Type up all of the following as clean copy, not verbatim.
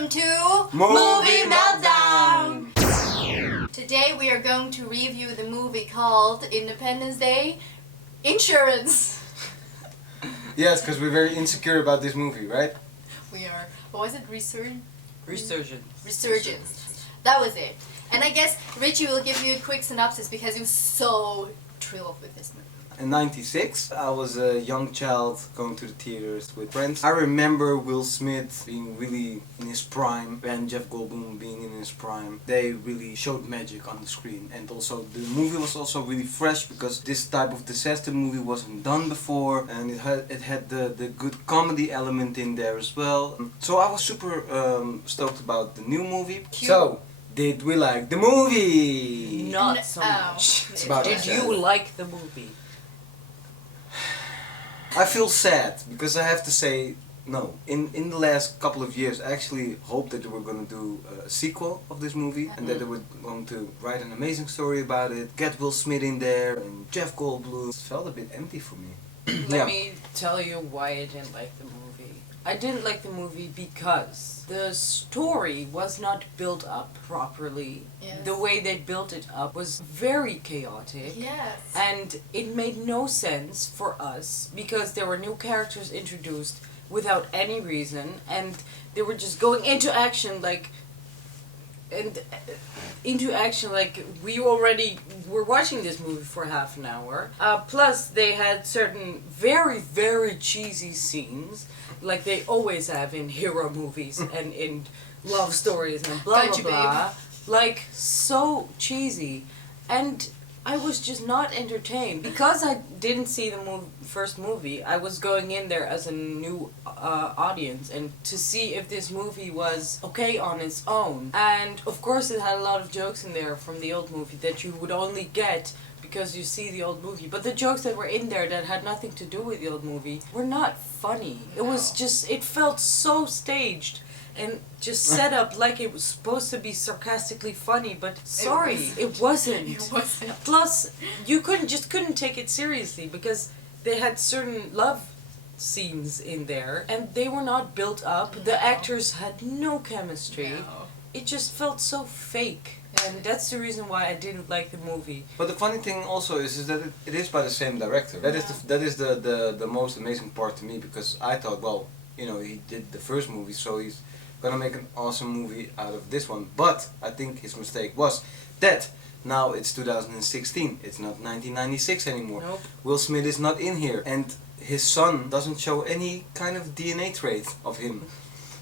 welcome to Movie Meltdown! Today we are going to review the movie called Independence Day Insurance. Yes, because we're very insecure about this movie, right? We are. What was it? Resurgence. Resurgence. That was it. And I guess Richie will give you a quick synopsis because he was so thrilled with this movie. In '96, I was a young child going to the theaters with friends. I remember Will Smith being really in his prime and Jeff Goldblum being in his prime. They really showed magic on the screen, and also the movie was also really fresh because this type of disaster movie wasn't done before, and it had the good comedy element in there as well. So I was super stoked about the new movie. Cute. So, did we like the movie? Not so much. It's about Did us, you yeah. like the movie? I feel sad because I have to say no. In the last couple of years, I actually hoped that they were going to do a sequel of this movie and that they were going to write an amazing story about it, get Will Smith in there and Jeff Goldblum. It felt a bit empty for me. Let me tell you why I didn't like the movie. I didn't like the movie because the story was not built up properly. Yes. The way they built it up was very chaotic. Yes. And it made no sense for us because there were new characters introduced without any reason, and they were just going into action like we already were watching this movie for half an hour. Plus they had certain very, very cheesy scenes like they always have in hero movies and in love stories and blah Gotcha, blah blah. babe. Like so cheesy, and I was just not entertained because I didn't see the first movie. I was going in there as a new audience and to see if this movie was okay on its own. And of course it had a lot of jokes in there from the old movie that you would only get because you see the old movie. But the jokes that were in there that had nothing to do with the old movie were not funny. It was just, it felt so staged and just set up like it was supposed to be sarcastically funny, but sorry, it wasn't. It wasn't. Plus, you couldn't take it seriously because they had certain love scenes in there and they were not built up. No. The actors had no chemistry. No. It just felt so fake. And that's the reason why I didn't like the movie. But the funny thing also is that it is by the same director. That is the most amazing part to me because I thought, well, you know, he did the first movie, so he's gonna make an awesome movie out of this one. But I think his mistake was that now it's 2016. It's not 1996 anymore. Nope. Will Smith is not in here, and his son doesn't show any kind of DNA trait of him,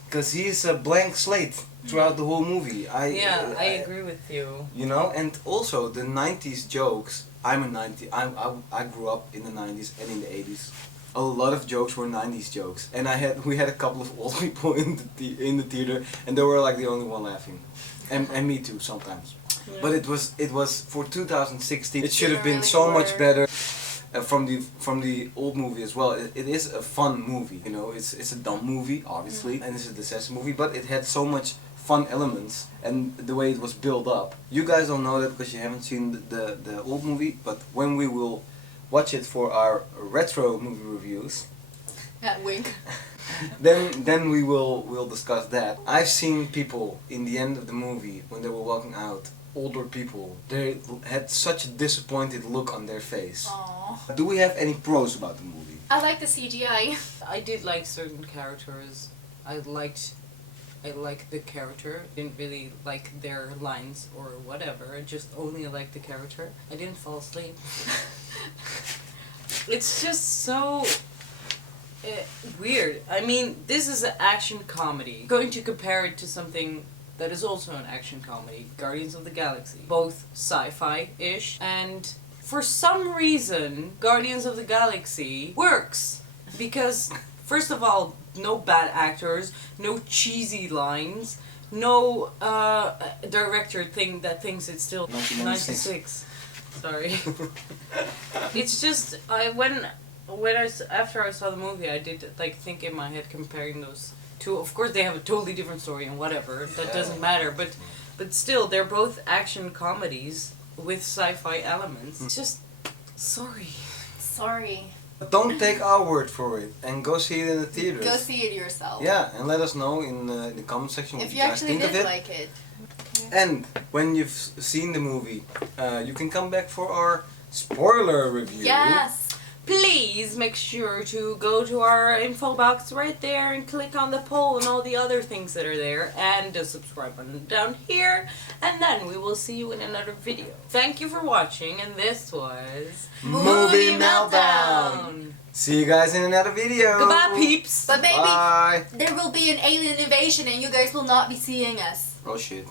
because he is a blank slate throughout the whole movie. I agree with you. You know, and also the 90s jokes. I grew up in the 90s and in the 80s. A lot of jokes were 90s jokes, and we had a couple of old people in the theater, and they were like the only one laughing, and me too sometimes. Yeah. But it was for 2016. It should have They been really so much were. better. From the old movie as well. It is a fun movie. You know, it's a dumb movie obviously, and it's a disaster movie, but it had so much fun elements and the way it was built up. You guys don't know that because you haven't seen the old movie, but when we will watch it for our retro movie reviews, Wink. then we'll discuss that. I've seen people in the end of the movie when they were walking out, older people, they had such a disappointed look on their face. Aww. Do we have any pros about the movie? I like the CGI. I did like certain characters. I liked the character. Didn't really like their lines or whatever. I just only liked the character. I didn't fall asleep. It's just so weird. I mean, this is an action comedy. Going to compare it to something that is also an action comedy, Guardians of the Galaxy. Both sci-fi-ish, and for some reason, Guardians of the Galaxy works. Because, first of all, no bad actors, no cheesy lines, no director that thinks it's still 96. Sorry. It's just, after I saw the movie, I did think in my head comparing those two. Of course, they have a totally different story and whatever. That doesn't matter. But still, they're both action comedies with sci-fi elements. It's just sorry. But don't take our word for it and go see it in the theaters. Go see it yourself. Yeah, and let us know in the comment section what If you you guys actually think of did it. like it. And when you've seen the movie, you can come back for our spoiler review. Yes. Please make sure to go to our info box right there and click on the poll and all the other things that are there, and the subscribe button down here, and then we will see you in another video. Thank you for watching, and this was Movie Meltdown. See you guys in another video. Goodbye, peeps. But maybe Bye. there will be an alien invasion and you guys will not be seeing us. Oh shit.